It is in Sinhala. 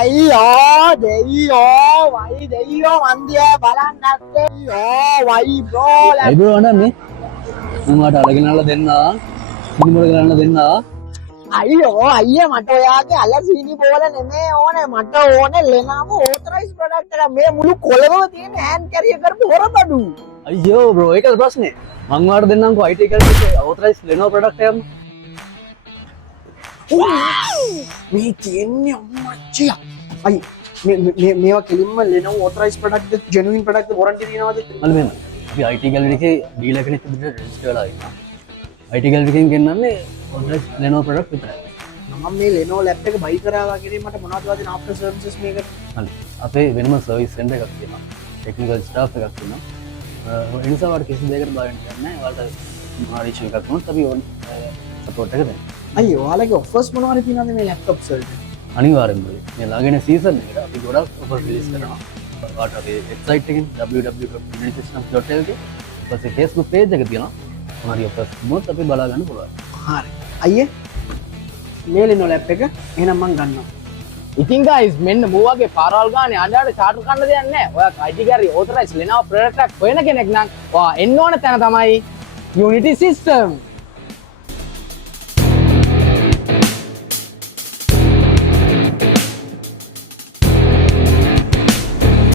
අයියෝ දෙයියෝ වයි දෙයියෝ මන්දිය බලන්න නැත්තේ යෝ වයි බ්‍රෝ අයි බ්‍රෝ අනේ මේ මට අරගෙනලා දෙන්නා සිනිමර ගන්න දෙන්නා අයියෝ අයියා මට ඔයාගේ අල සීනි බෝල නෙමේ ඕනේ මට ඕනේ Lenovo authorized product එක මේ මුළු කොළවම තියෙන හෑන්ඩ් කැරියර් කරපු හොරබඩු අයියෝ බ්‍රෝ ඒකද ප්‍රශ්නේ මං වාට දෙන්නම්කෝ IT career authorized Lenovo product එකක් මේ තියෙන්නේ අම්මච්චියා අයි මේවා කෙලින්ම Lenovo authorized product එක genuine product warranty දිනනවාද මම මෙන්න අපි IT gallery එකේ ඩීලර් කෙනෙක් විදිහට රෙජිස්ටර් වෙලා ඉන්නවා IT gallery එකෙන් ගෙන්නන්නේ authorized Lenovo product විතරයි මම මේ Lenovo lap එක buy කරා වගේ මට මොනවද වදින after services මේකට හරි අපේ වෙනම service center එකක් තියෙනවා technical staff එකක් තියෙනවා ඒ නිසා වාට කිසි දෙයකට බය වෙන්න නැහැ වාට මොනවා ඉෂුව එකක් වුණොත් අපි support එක දෙනවා අයියෝ ඔයාලගේ offers මොනවද තියෙනවද මේ laptops වලට අනිවාර්යෙන්ම මේ ළඟන සීසන් එකට අපි ගොඩක් ඔෆර් රිලීස් කරනවා. වාට අපේ වෙබ්සයිට් එකෙන් www.unitysystems.lk ඊපස්සේ Facebook page එක තියෙනවා. මොනවාරි ඔෆර්ස් මොකද අපි බලා ගන්න පුළුවන්. හරි. අයියේ මේ Lenovo lap එක එහෙනම් මම ගන්නවා. ඉතින් guys මෙන්න මූවගේ පාරවල් ගානේ අඬාට චාටර් කන්න දෙයක් නැහැ. ඔයා IT gallery authorized Lenovo product එකක් හොයන කෙනෙක් නම් ඔයා එන්න ඕන තැන තමයි Unity System.